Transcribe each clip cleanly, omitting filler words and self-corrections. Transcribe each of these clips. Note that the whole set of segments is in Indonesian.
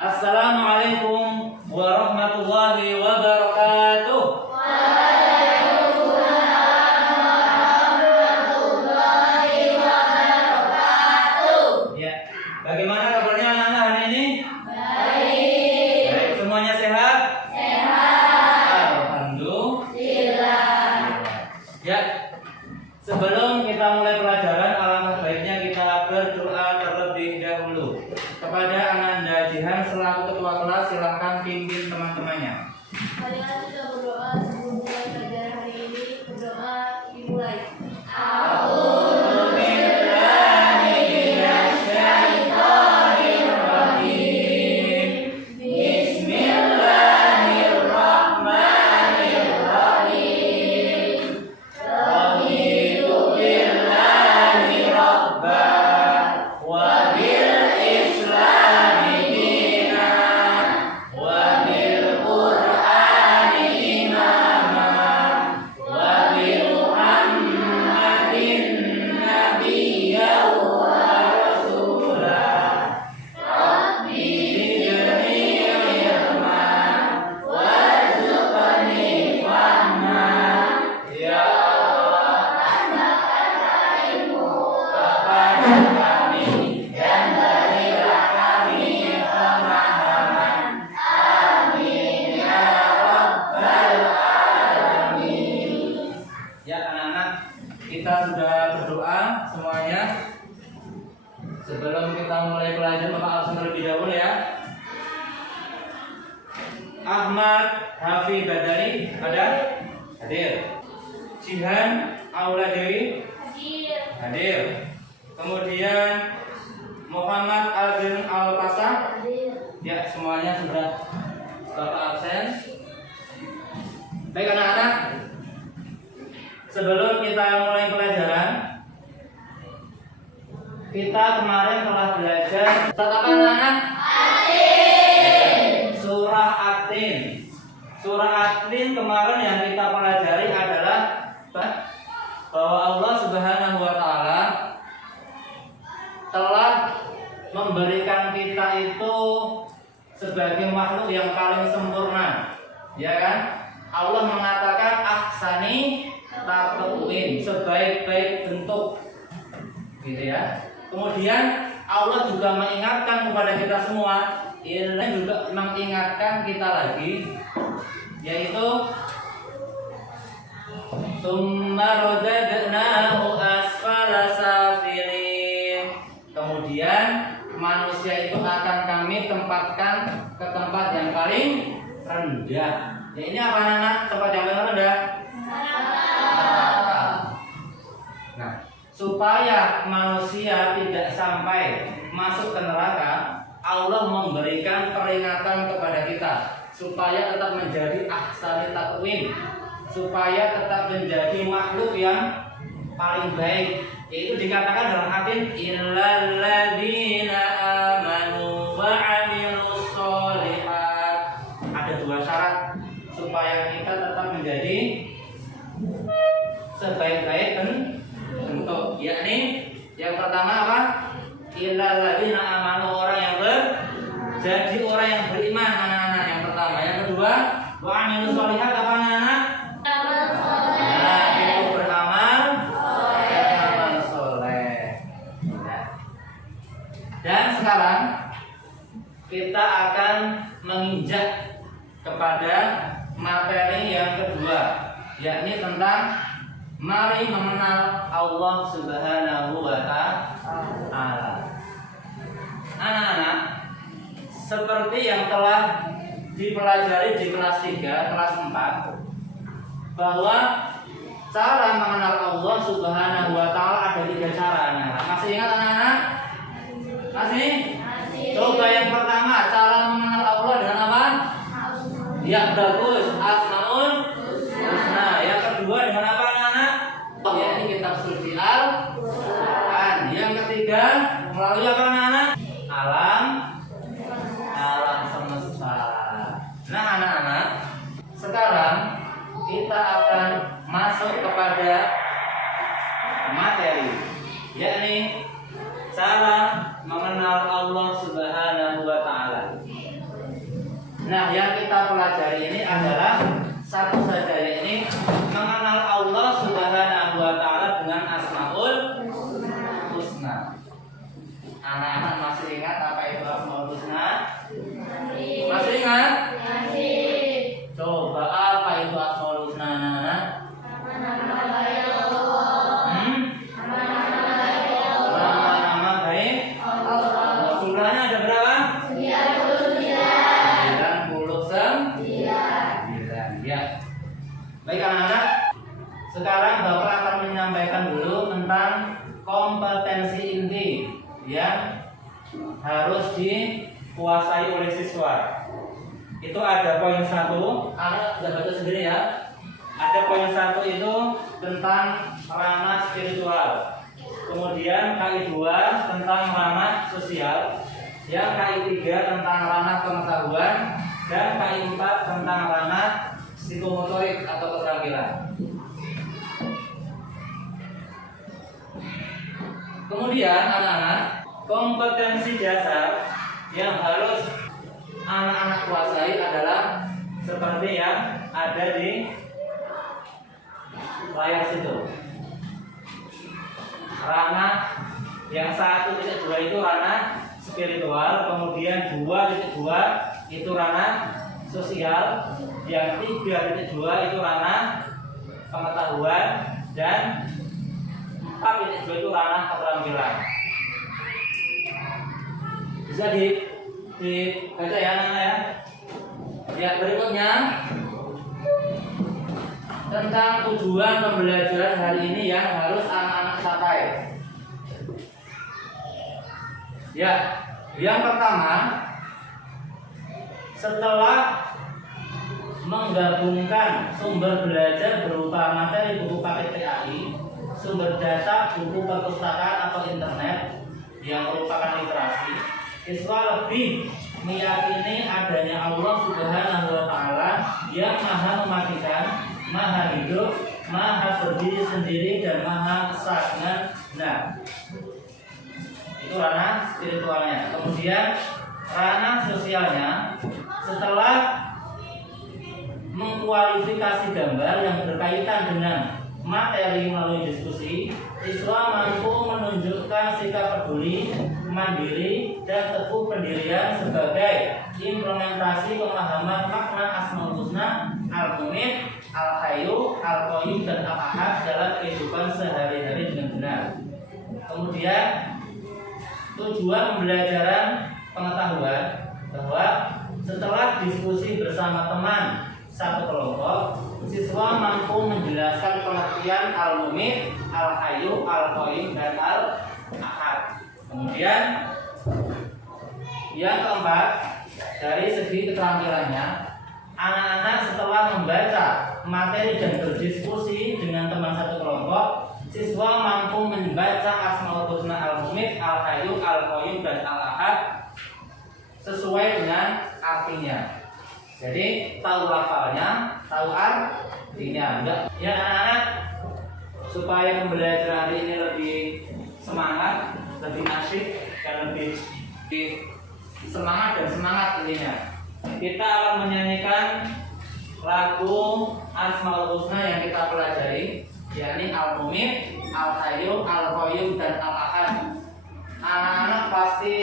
Assalamualaikum warahmatullahi wabarakatuh. Ya, bagaimana kabarnya anak-anak hari ini? Baik. Baik, semuanya sehat? Sehat. Alhamdulillah. Ya, sebelum kita mulai pelajaran, alangkah baiknya kita berdoa terlebih dahulu. Kepada Ananda Jihan selaku ketua kelas, silakan pimpin teman-temannya. Marilah kita berdoa sebelum mulai pelajaran hari ini. Berdoa dimulai. Kita sudah berdoa semuanya. Sebelum kita mulai pelajaran, Bapak langsung terlebih dahulu ya. Ahmad Hafi Badari ada? Hadir. Jihan Aula Dewi hadir. Kemudian Muhammad Azin Al-Pasa ya, semuanya sudah Bapak absen. Baik anak-anak, sebelum kita mulai pelajaran, kita kemarin telah belajar surat apa anak-anak? Surah At-Tin. Surah At-Tin kemarin yang kita pelajari adalah bahwa Allah Subhanahu wa Ta'ala telah memberikan kita itu sebagai makhluk yang paling sempurna, ya kan? Allah mengatakan ahsani taqwim, sebaik-baik bentuk, gitu ya. Kemudian Allah juga mengingatkan kepada kita semua, ini juga mengingatkan kita lagi, yaitu summa radadnahu asfala safilin. Kemudian manusia itu akan kami tempatkan ke tempat yang paling rendah. Ya, ini apa anak-anak? Tempat yang paling rendah? Nah, supaya manusia tidak sampai masuk ke neraka, Allah memberikan peringatan kepada kita supaya tetap menjadi ahsani taqwim, supaya tetap menjadi makhluk yang paling baik. Yaitu dikatakan dalam hadis illal ladzina amanu wa 'amilus sholihat. Ada dua syarat supaya kita tetap menjadi sebaik-baik bentuk, yakni yang pertama apa? Illal ladzina amanu, orang yang jadi orang yang beriman, anak-anak, yang pertama. Yang kedua, wa 'amilus sholihat, apa anak-anak? Nah, itu beramal soleh. Dan sekarang kita akan menginjak kepada materi yang kedua, yakni tentang mari mengenal Allah Subhanahu wa Ta'ala. Anak-anak, seperti yang telah dipelajari di kelas 3, kelas 4, bahwa cara mengenal Allah Subhanahu wa Ta'ala ada 3 cara, anak-anak. Masih ingat anak-anak? Masih? Coba yang pertama, cara mengenal Allah dengan apa? Ya, bagus, Asmaul Husna. Yang kedua dengan apa anak-anak? Ya, ini kitab suci Al-Quran. Yang ketiga melalui apa anak-anak? Alam semesta. Nah anak-anak, sekarang kita akan masuk kepada materi, yakni cara mengenal Allah Subhanahu wa Ta'ala. Husna. Anak-anak masih ingat apa itu Asmaul Husna? Masih ingat? Coba apa itu Asmaul Husna anak-anak? Nama-nama baik. Jumlahnya ada berapa? 99. Ya. Baik anak-anak. Sekarang Bapak akan menyampaikan dulu tentang kompetensi inti yang harus dikuasai oleh siswa. Itu ada poin 1, anak sudah baca sendiri ya. Ada poin 1 itu tentang ranah spiritual. Kemudian KI 2 tentang ranah sosial. Yang KI 3 tentang ranah pengetahuan. Dan KI 4 tentang ranah psikomotorik atau keterampilan. Kemudian anak-anak, kompetensi dasar yang harus anak-anak kuasai adalah seperti yang ada di layar situ. Ranah yang 1.2 itu ranah spiritual, kemudian 2.2 itu ranah sosial, yang 3.2 itu ranah pengetahuan, dan 4.2 itu ranah keterampilan. Bisa dibaca ya anak-anak ya. Ya, berikutnya tentang tujuan pembelajaran hari ini yang harus anak-anak capai. Ya, yang pertama, setelah menggabungkan sumber belajar berupa materi buku paket PAI, sumber data buku perpustakaan atau internet yang merupakan literasi, siswa lebih meyakini adanya Allah Subhanahu wa Ta'ala yang Maha Mematikan, Maha Hidup, Maha Berdiri Sendiri, dan Maha Esa. Nah, itu ranah spiritualnya. Kemudian ranah sosialnya, setelah mengkualifikasi gambar yang berkaitan dengan materi melalui diskusi, siswa mampu menunjukkan sikap peduli, mandiri, dan teguh pendirian sebagai implementasi pemahaman makna Asmaul Husna, Al-Mu'min, Al-Hayyu, Al-Qayyum, dan Al-Ahad dalam kehidupan sehari-hari dengan benar. Kemudian tujuan pembelajaran pengetahuan bahwa setelah diskusi bersama teman satu kelompok, siswa mampu menjelaskan pengertian Al-Mu'min, Al-Hayyu, Al-Qayyum, dan Al-Ahad. Kemudian yang keempat, dari segi keterampilannya, anak-anak setelah membaca materi dan berdiskusi dengan teman satu kelompok, siswa mampu membaca Asmaul Husna, Al-Mu'min, Al-Hayyu, Al-Qayyum, dan Al-Ahad sesuai dengan artinya. Jadi tahu lafalnya, tahu artinya. Enggak ya anak-anak, supaya pembelajaran hari ini lebih semangat, lebih asyik, dan lebih semangat intinya. Kita akan menyanyikan lagu Asmaul Husna yang kita pelajari, yakni Al-Mu'min, Al-Hayyu, Al-Qayyum, dan Al-Ahad. Anak-anak pasti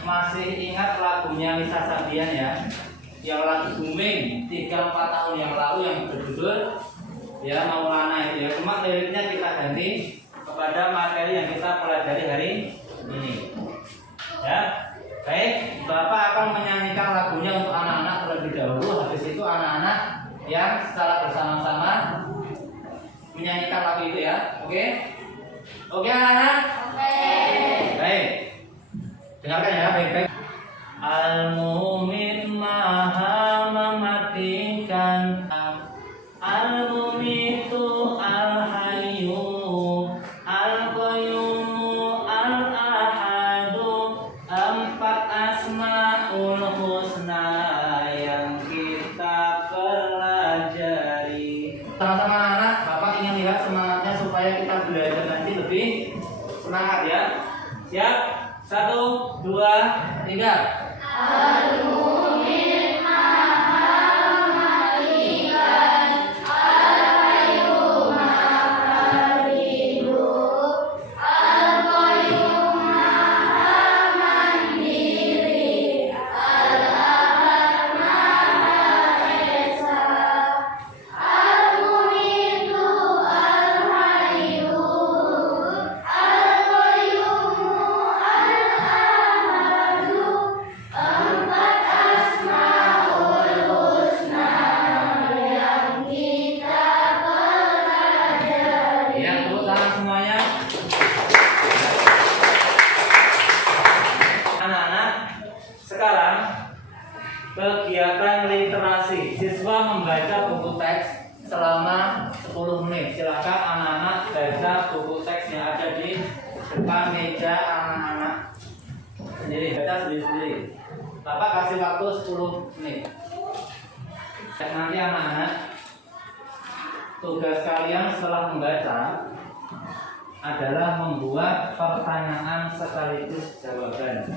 masih ingat lagunya Nisa Sabian ya, yang lagi booming 3-4 tahun yang lalu, yang berjudul ya Maulana itu ya. Cuma liriknya kita ganti kepada materi yang kita pelajari hari ini. Ya, baik. Bapak akan menyanyikan lagunya untuk anak-anak terlebih dahulu. Habis itu anak-anak yang secara bersama-sama menyanyikan lagu itu ya. Oke? Oke anak-anak? Oke. Baik. Dengarkan ya baik-baik. Al-Mu'min Maha Mematikan, Al-Mu'mitu, Al-Hayyu, Al-Qayyum, Al-Ahadu, 4 Asmaul Husna yang kita pelajari. Sama-sama anak, Bapak ingin lihat semangatnya supaya kita belajar nanti lebih semangat ya. Siap? 1, 2, 3. Al-Mu'min Maha Mematikan, Al-Hayyu Maha Hidup, Al-Qayyum membaca sendiri-sendiri. Bapak kasih waktu 10 menit. Nanti anak-anak, tugas kalian setelah membaca adalah membuat pertanyaan sekaligus jawaban.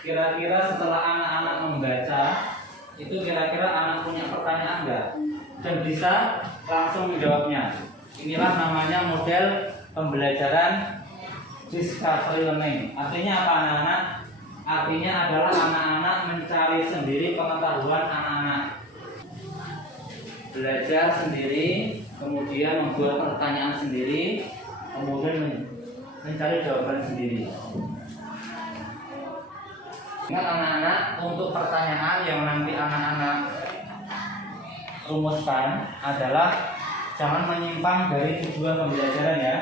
Kira-kira setelah anak-anak membaca, itu kira-kira anak punya pertanyaan enggak? Dan bisa langsung menjawabnya. Inilah namanya model pembelajaran discovery learning. Artinya apa anak-anak? Artinya adalah anak-anak mencari sendiri pengetahuan anak-anak. Belajar sendiri, kemudian membuat pertanyaan sendiri, kemudian mencari jawaban sendiri. Ingat anak-anak, untuk pertanyaan yang nanti anak-anak rumuskan adalah jangan menyimpang dari tujuan pembelajaran ya.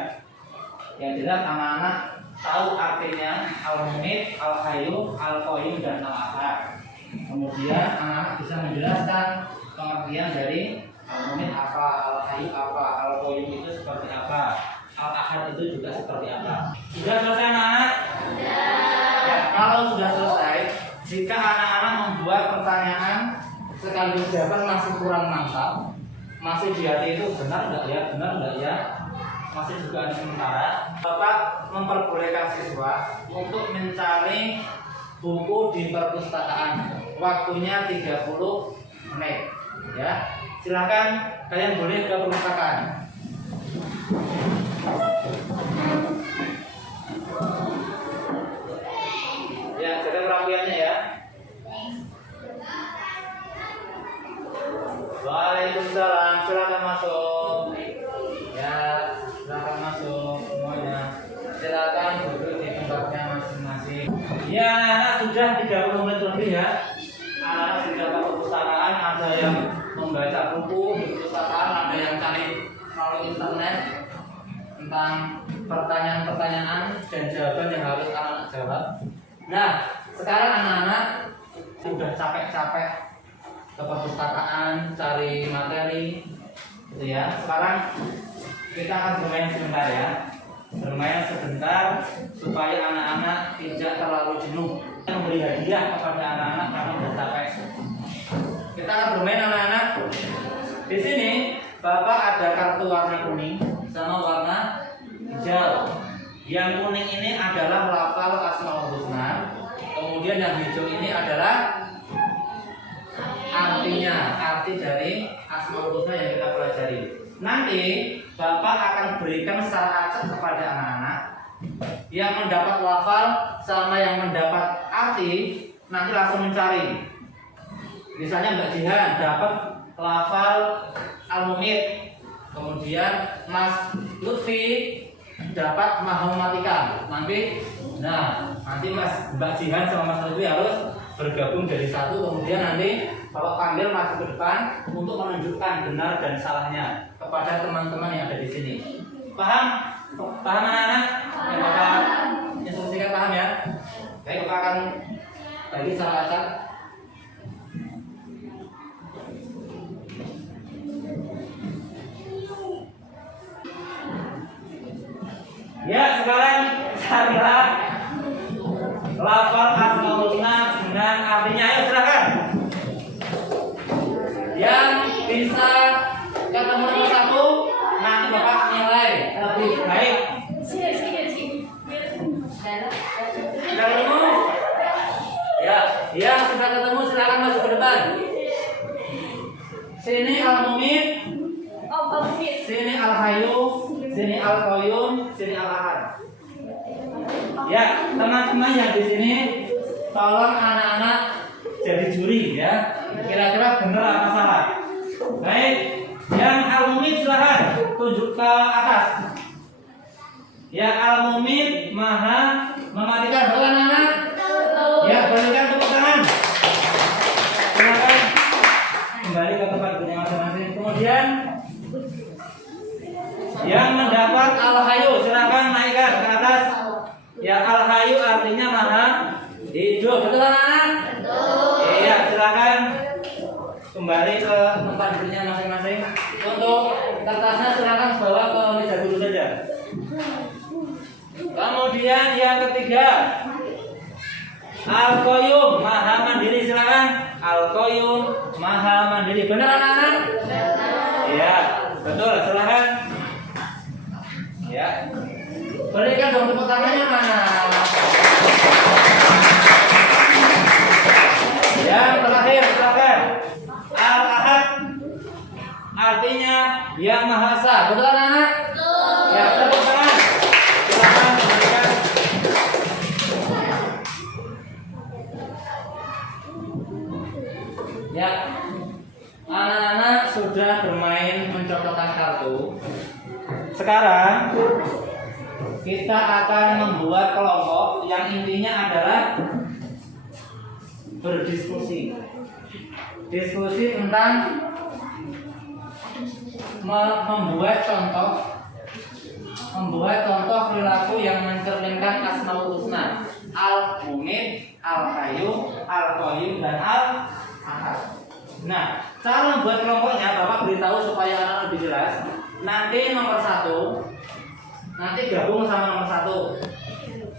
Yang jelas anak-anak tahu artinya al-mumit, al-hayyu, al-qayyum, dan al-ahad. Kemudian anak-anak bisa menjelaskan pengertian dari al-mumit apa, al-hayyu apa, al-qayyum itu seperti apa, al-ahad itu juga seperti apa. Sudah selesai anak-anak? Ya, kalau sudah selesai, jika anak-anak membuat pertanyaan sekaligus jawaban masih kurang mantap, masih di hati itu benar enggak ya, benar enggak ya, masih juga ada sementara, Bapak memperbolehkan siswa untuk mencari buku di perpustakaan. Waktunya 30 menit. Ya, silakan kalian boleh ke perpustakaan. Ya, jaga perapiannya ya. Waalaikumsalam, silakan masuk. Ya, silakan masuk semuanya. Silakan duduk di tempatnya masing-masing. Ya, anak-anak sudah 30 menit lebih ya. Anak-anak sudah ke perpustakaan, ada yang membaca buku di perpustakaan, ada yang cari melalui internet tentang pertanyaan-pertanyaan dan jawaban yang harus anak-anak jawab. Nah, sekarang anak-anak sudah capek-capek ke perpustakaan cari materi gitu ya. Sekarang kita akan bermain sebentar ya. Bermain sebentar supaya anak-anak tidak terlalu jenuh. Kita memberi hadiah kepada anak-anak karena sudah capek. Kita akan bermain anak-anak. Di sini Bapak ada kartu warna kuning sama warna hijau. Yang kuning ini adalah lafal Asmaul Husna. Kemudian yang hijau ini adalah artinya, arti dari Asmaul Husna yang kita pelajari. Nanti Bapak akan berikan secara acak kepada anak-anak yang mendapat lafal sama yang mendapat arti, nanti langsung mencari. Misalnya Mbak Jihan dapat lafal al-mumit, kemudian Mas Lutfi dapat mahaumatika. Nanti Mbak Jihan sama Mas Lutfi harus bergabung jadi satu, kemudian nanti Bapak panggil maju ke depan untuk menunjukkan benar dan salahnya kepada teman-teman yang ada di sini. Paham? Paham anak-anak? Yang Bapak instruksikan paham ya? Baik, Bapak akan bagi secara acak. Ya, sekarang carilah lafal Asmaul Husna dengan artinya. Ayo silakan. Yang bisa ketemu nomor satu, nanti Bapak nilai lebih baik. Sudah ketemu? Ya, yang sudah ketemu silakan masuk ke depan. Sini al-mumit, sini al-hayyu, sini al-qayyum, sini al-ahad. Ya, teman-teman yang di sini tolong anak-anak jadi juri ya. Kira-kira benar apa salah? Baik, yang al-mumit silahkan tunjuk ke atas. Ya, al-mumit maha mematikan, betul anak-anak? Ya, berikan tepuk tangan. Silakan kembali ke tempat duduknya masing-masing. Kemudian yang mendapat al-hayyu silakan naikkan ke atas. Ya, al-hayyu artinya maha hidup, betul anak-anak? Betul. Iya, silakan kembali ke tempat duduknya masing-masing. Untuk kertasnya silakan bawa ke meja dulu saja. Kemudian yang ketiga, Al-Qayyum, maha mandiri, silakan. Al-Qayyum, maha mandiri. Benar anak-anak? Ya, betul, silakan. Ya. Berikan dong tepuk tangannya mana? Yang terakhir, silakan. Al-Ahad, artinya yang maha esa. Betul anak-anak? Ya, tepuk tangan. Silakan berikan. Ya, anak-anak sudah bermain mencopotkan kartu. Sekarang kita akan membuat kelompok yang intinya adalah berdiskusi. Diskusi tentang membuat contoh perilaku yang mencerminkan Asmaul Husna, Al-Mumit, Al-Hayyu, Al-Qayyum, dan Al-Ahad. Nah, cara membuat kelompoknya Bapak beritahu supaya anak lebih jelas. Nanti nomor 1 nanti gabung sama nomor 1,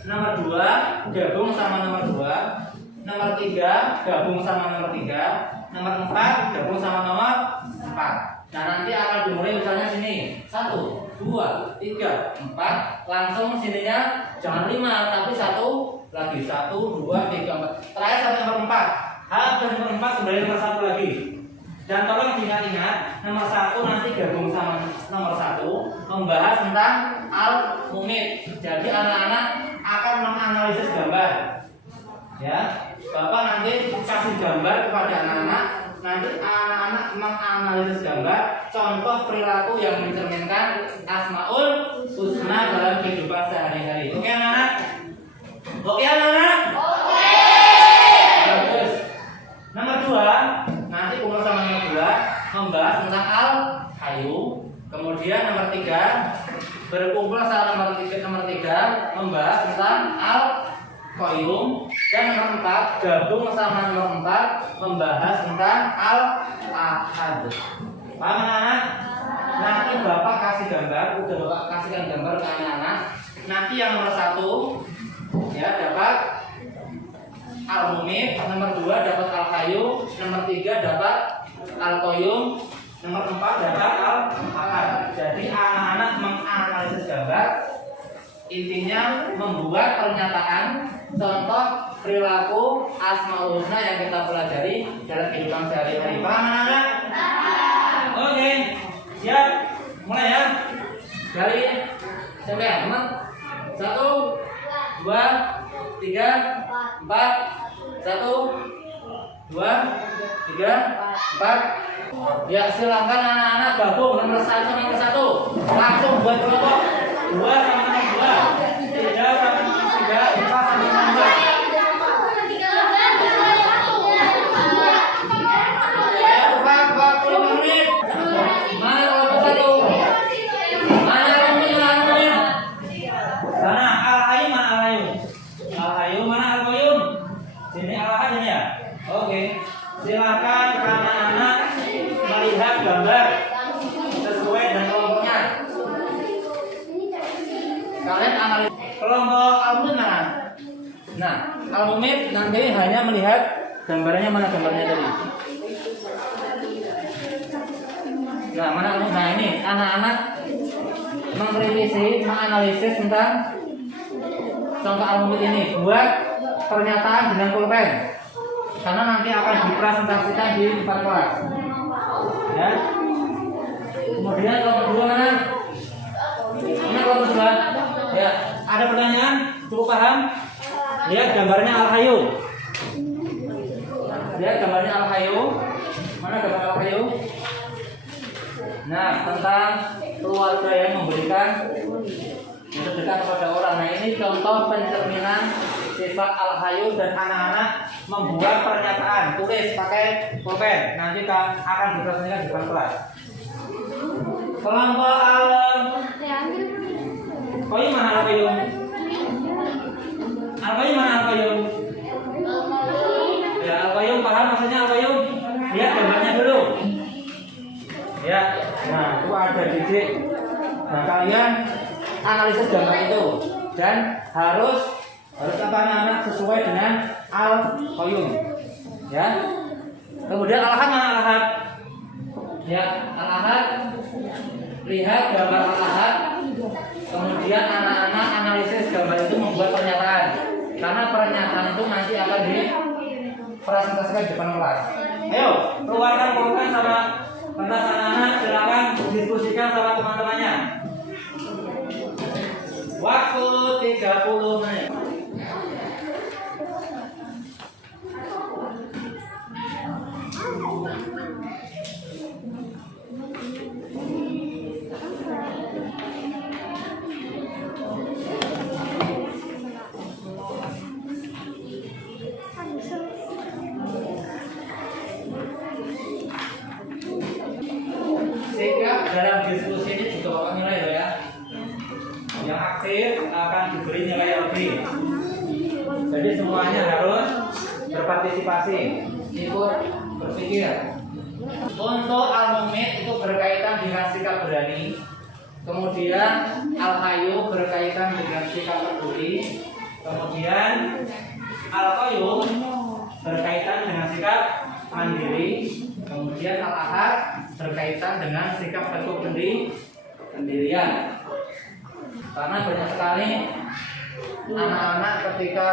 nomor 2 gabung sama nomor 2, nomor 3 gabung sama nomor 3, nomor 4 gabung sama nomor 4. Nah, nanti akan dimulai misalnya sini 1, 2, 3, 4, langsung sininya jangan 5 tapi 1 lagi, 1, 2, 3, 4, terakhir sampai nomor 4. Habis nomor 4 kembali nomor 1 lagi. Dan tolong diingat-ingat, nomor 1 nanti gabung sama nomor 1 membahas tentang al-mumit. Jadi anak-anak akan menganalisis gambar. Ya, Bapak nanti kasih gambar kepada anak-anak. Nanti anak-anak menganalisis gambar contoh perilaku yang mencerminkan Asmaul Husna dalam kehidupan sehari-hari. Oke anak-anak? Oke anak-anak? Oke. Bagus. Nomor 2 nanti kumpul sama nomor 2 membahas tentang Al-Hayyu. Kemudian nomor 3 berkumpul sama nomor 3 membahas tentang Al-Qayyum. Dan nomor 4 gabung sama nomor 4 membahas tentang Al-Ahad. Paham anak-anak? Nanti Bapak kasih gambar, udah Bapak kasihkan gambar ke anak-anak. Nanti yang nomor 1 ya dapat Al-Mumit, nomor 2 dapat Al-Hayyu, nomor 3 dapat Al-Qayyum, nomor 4 dapat Al-Ahad. Jadi anak-anak menganalisis gambar, intinya membuat pernyataan contoh perilaku Asmaul Husna yang kita pelajari dalam kehidupan sehari-hari. Paham anak-anak? Oke, siap. Mulai ya. Dari siapa ya, teman? 1, 2, 3, 4, 1, 2, 3, 4. Ya, silakan anak-anak gabung nomor 1 langsung buat kelompok 2 sama nomor 2, 3 sama nomor 3, 4 sama nomor 4. Ya, cepat 45 menit. Mana kelompok 1? Mana kelompok? Sana Al-Hayyu, mana Al-Hayyu? Al-Hayyu, mana Al-Qayyum? Sini Al-Ahad ini ya? Oke. Silakan anak-anak melihat gambar sesuai dengan kelompoknya. Kalian analis kelompok Al-Mumit mana? Nah, Al-Mumit nanti hanya melihat gambarnya, mana gambarnya tadi. Nah, mana Al-Mumit? Nah, ini anak-anak mengkritisi, menganalisis tentang contoh Al-Mumit ini. Buat pernyataan dengan pulpen. Karena nanti akan dipresentasikan di depan kelas. Ya. Kemudian kelompok 2 mana? Mana kelompok 2? Ya, ada pertanyaan? Cukup paham? Lihat gambarnya Al-Hayyu. Lihat gambarnya Al-Hayyu. Mana gambar Al-Hayyu? Nah, tentang keluarga yang memberikan sedekah kepada orang. Nah, ini contoh pencerminan sifat Al-Hayyu dan anak-anak membuat pernyataan, tulis pakai pulpen. Nanti akan dipresentasikan di depan kelas. Kelompok Al-Qayyum mana Al-Qayyum? Al-Qayyum mana Al-Qayyum? Ya, Al-Qayyum paham maksudnya Al-Qayyum? Lihat gambarnya dulu. Ya, nah itu ada titik. Nah, kalian analisis gambar itu dan harus apa anak-anak sesuai sesuai dengan al-qayyum. Ya. Kemudian al-ahad mana al-ahad? Ya, al-ahad. Lihat gambar al-ahad. Kemudian anak-anak analisis gambar itu membuat pernyataan. Karena pernyataan itu nanti akan dipresentasikan di depan kelas. Ayo, keluarkan pulpen sama kertas anak-anak, silakan diskusikan sama teman-temannya. Waktu 30 menit. Sikap dalam diskusi ini juga bapak nilai loh ya. Yang aktif akan diberi nilai lebih. Jadi semuanya harus berpartisipasi, ikut berpikir. Untuk al-mumit itu berkaitan dengan sikap berani. Kemudian al-hayyu berkaitan dengan sikap peduli. Kemudian al-qayyum berkaitan dengan sikap mandiri. Kemudian al-ahad berkaitan dengan sikap teguh pendirian. Karena banyak sekali anak-anak ketika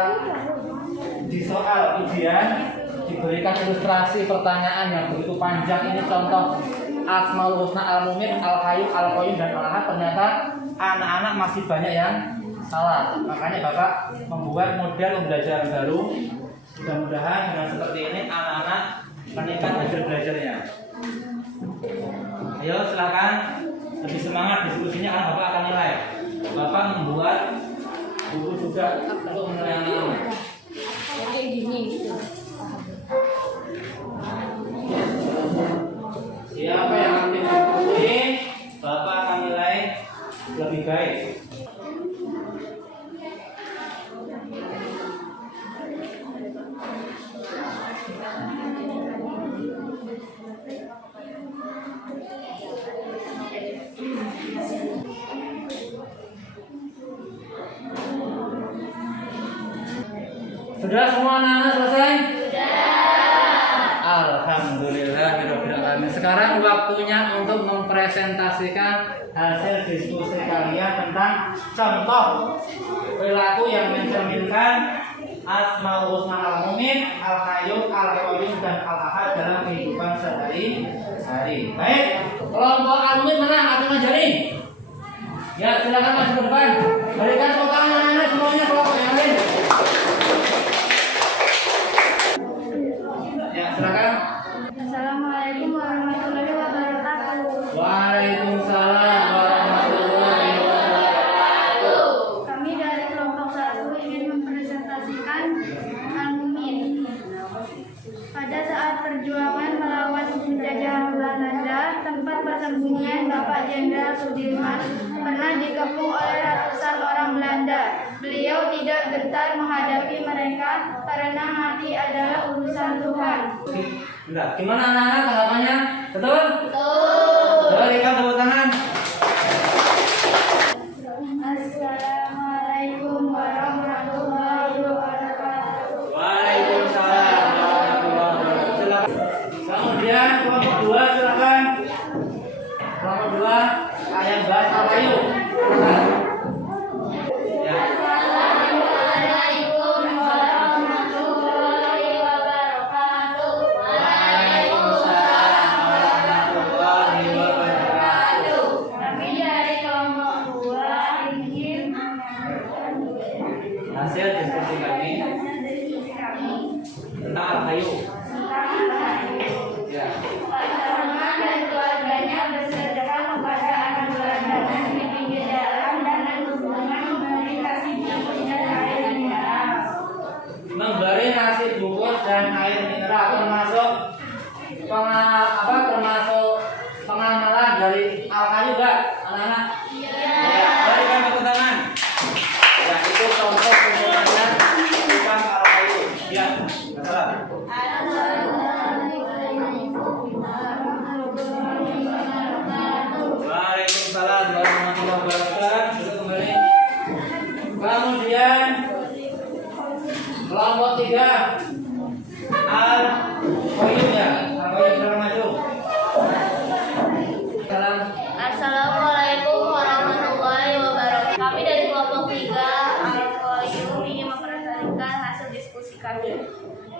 di soal ujian diberikan ilustrasi pertanyaan yang begitu panjang. Ini contoh Asmaul Husna, Al-Mumit, Al-Hayyu, Al-Qayyum, dan Al-Ahad. Ternyata anak-anak masih banyak yang salah. Makanya Bapak membuat model pembelajaran baru. Mudah-mudahan dengan seperti ini anak-anak meningkat hasil belajarnya. Ayo silakan lebih semangat diskusinya karena Bapak akan nilai. Bapak membuat buku juga untuk menilai anak-anak. Oke, gini. Siapa yang aktif diskusi, Bapak akan nilai lebih baik. Sudah semua anak-anak selesai? Sudah. Alhamdulillahirobbilalamin. Sekarang waktunya untuk mempresentasikan hasil diskusi kalian tentang contoh perilaku yang mencerminkan Asmaul Husna, Al-Mumit, Al-Hayyu, Al-Qayyum, dan Al-Ahad dalam kehidupan sehari-hari. Baik, kelompok Al-Mumit mana? Akan ngajari? Ya, silakan masuk ke depan. Berikan tepuk tangan anak-anak semuanya kelompok yang lain. Ya, silakan. Assalamualaikum warahmatullahi wabarakatuh. Waalaikumsalam warahmatullahi wabarakatuh. Kami dari kelompok 1 ingin mempresentasikan Al-Mumit. Pada saat perjuangan melawan penjajahan Belanda, tempat persembunyian Bapak Jenderal Sudirman pernah dikepung oleh ratusan orang Belanda. Beliau tidak gentar menghadapi mereka karena mati adalah urusan Tuhan. Bentar, gimana anak-anak tanggapannya? Betul? Betul. Berikan tepuk tangan. Assalamualaikum warahmatullahi wabarakatuh. Waalaikumsalam warahmatullahi wabarakatuh. Silakan. Kemudian kelompok 2 silakan. Kelompok 2 ayat bahas Al-Hayyu. Silakan. Ya. Assalamualaikum warahmatullahi wabarakatuh. Waalaikumsalam warahmatullahi wabarakatuh. Kami dari kelompok 2 ingin Hasil diskusi kami tentang Al-Hayyu. Ya. Pak Sarman dan keluarganya bersedekah kepada anak gelandangan di pinggir jalan dengan hubungan memberi nasi bungkus dan air mineral. Memberi nasi bungkus dan air mineral termasuk pengamalan dari Al-Hayyu enggak anak-anak? Iya. Berikan tepuk tangan. Ya, itu contoh penggunaan tentang Al-Hayyu. Ya, masalah. Waalaikumsalam warahmatullahi wabarakatuh. Duduk kembali. Kemudian Kelompok 3 Al-Qayyum ya. Al-Qayyum sudah maju. Salam. Assalamualaikum warahmatullahi wabarakatuh. Kami dari kelompok 3 Al-Qayyum ingin mempresentasikan hasil diskusi kami.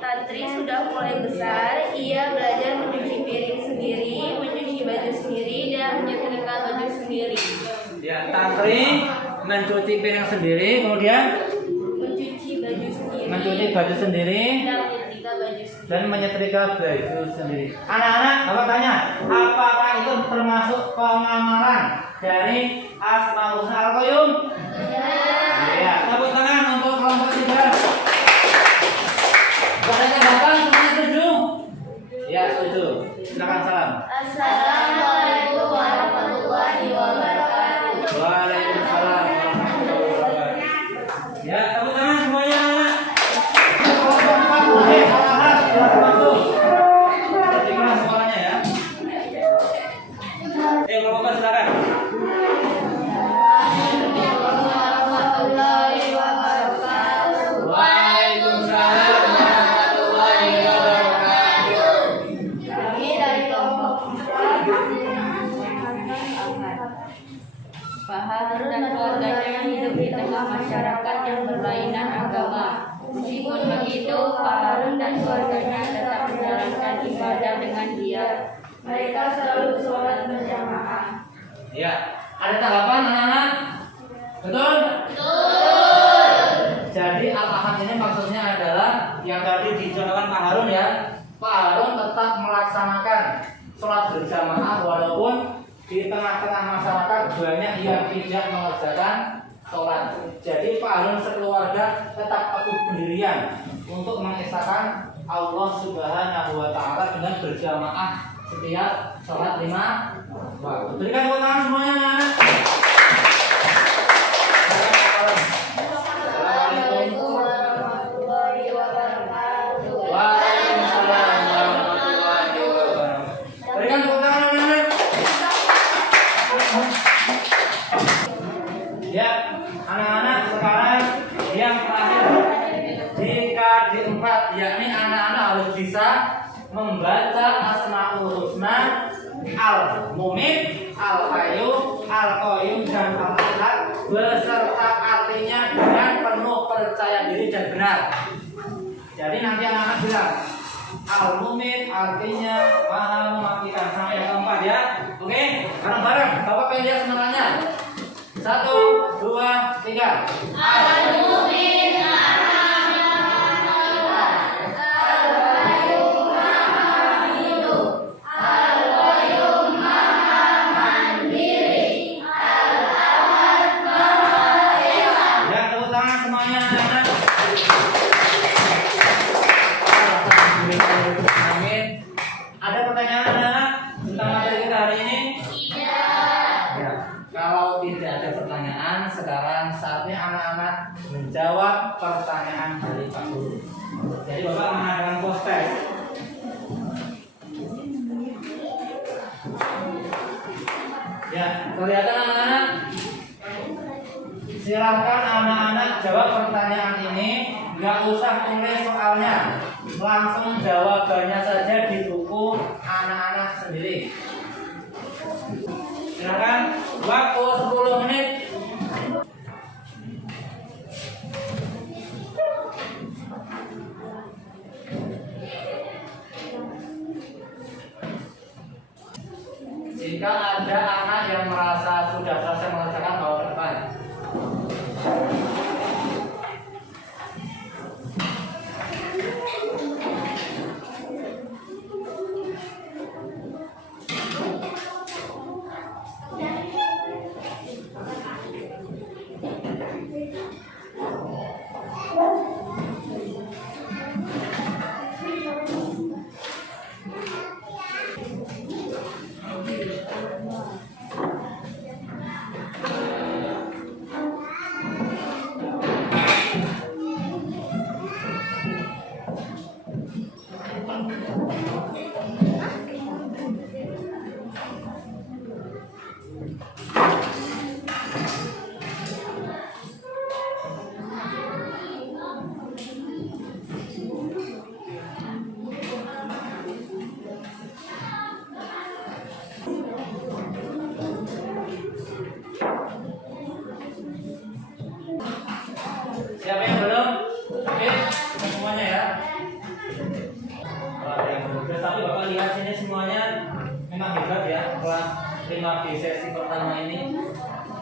Tantri sudah mulai besar, ia belajar mencuci piring sendiri, mencuci baju sendiri, dan menyetrika baju sendiri. Ya, Tantri mencuci piring sendiri, kemudian Mencuci baju sendiri, dan menyetrika baju sendiri. Anak-anak, Bapak tanya, apakah itu termasuk pengamalan dari Asmaul Husna Al-Qayyum? Ya, tepuk tangan untuk kelompok 3. Badannya datang, semuanya setuju? Ya, setuju. Silakan salam. Assalamualaikum warahmatullahi wabarakatuh. Waalaikumsalam warahmatullahi wabarakatuh. Ya, tepuk tangan semuanya. Kelompok 4, Al-Ahad, silakan masuk. Jadi kelas suaranya ya. Kelompok 4 silakan. Warahmatullahi wabarakatuh. Waalaikumsalam warahmatullahi wabarakatuh. Kami dari kelompok 4 Pak Harun dan keluarganya hidup di tengah masyarakat yang berlainan agama. Meskipun begitu, Pak Harun dan keluarganya tetap menjalankan ibadah dengan giat. Mereka selalu sholat berjamaah. Ya, ada tanggapan anak-anak? Betul? Jadi Al-Ahad ini maksudnya adalah yang tadi dicontohkan Pak Harun ya. Pak Harun tetap melaksanakan sholat berjamaah walaupun di tengah-tengah masyarakat banyak yang tidak mengerjakan sholat. Jadi Pak Harun sekeluarga tetap teguh pendirian untuk mengesahkan Allah Subhanahu wa Ta'ala dengan berjamaah setiap sholat 5 waktu. Berikan tepuk tangan semuanya anak-anak. Assalamualaikum warahmatullahi wabarakatuh. Waalaikumsalam warahmatullahi wabarakatuh. Berikan tepuk tangan anak-anak. Ya, anak-anak sekarang yang terakhir di KD4, yakni anak-anak harus bisa membaca Asmaul Husna, Al-Mumin, Al-Qayyum, Al-Qayyum, dan Al-Ahad beserta artinya dengan penuh percaya diri dan benar. Jadi nanti anak-anak bilang Al-Mumin artinya maha memastikan sampai yang keempat ya. Oke, bareng-bareng. Bapak pengen lihat semuanya. 1, 2, 3. Al-Mumin Ya, tepuk tangan semuanya anak-anak. Amin. Ada pertanyaan anak-anak tentang materi kita hari ini? Ya, kalau tidak ada pertanyaan, sekarang saatnya anak-anak menjawab pertanyaan dari Pak Guru. Jadi Bapak mengadakan poster. Ya, kelihatan anak-anak? Silakan anak-anak jawab pertanyaan ini, nggak usah tulis soalnya, langsung jawabannya saja di buku anak-anak sendiri. Silakan, waktu 10 menit. Jika ada anak yang merasa sudah selesai mengerjakan, bawa ke depan. Tapi Bapak lihat sini semuanya memang hebat ya. Kelas 5B sesi pertama ini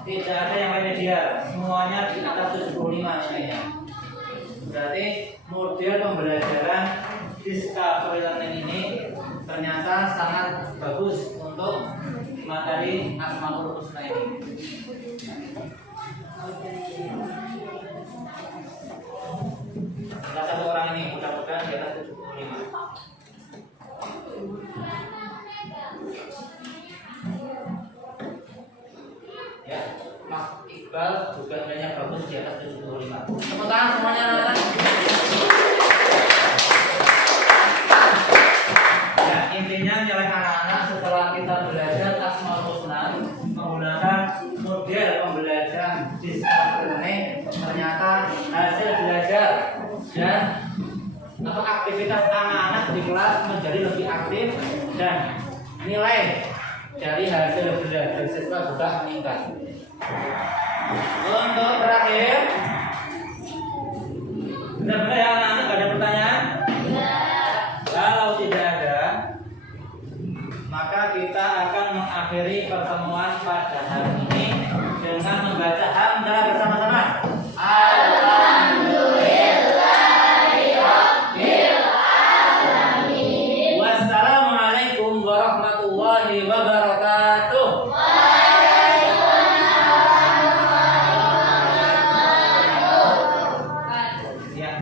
tidak ada yang remedial, semuanya di atas 75 nilainya. Berarti model pembelajaran discovery learning ini ternyata sangat bagus untuk materi Asmaul Husna ini. Salah satu orang ini mudah-mudahan di atas 75. Ya, Mas Iqbal juga nilainya bagus di atas 75. Tepuk tangan semuanya anak-anak. Ya, intinya nilai anak-anak setelah kita belajar Asmaul Husna menggunakan model pembelajaran discovery learning, ternyata hasil belajar dan atau aktivitas anak-anak di kelas menjadi lebih aktif dan nilai dari hasil belajar siswa juga meningkat. Untuk terakhir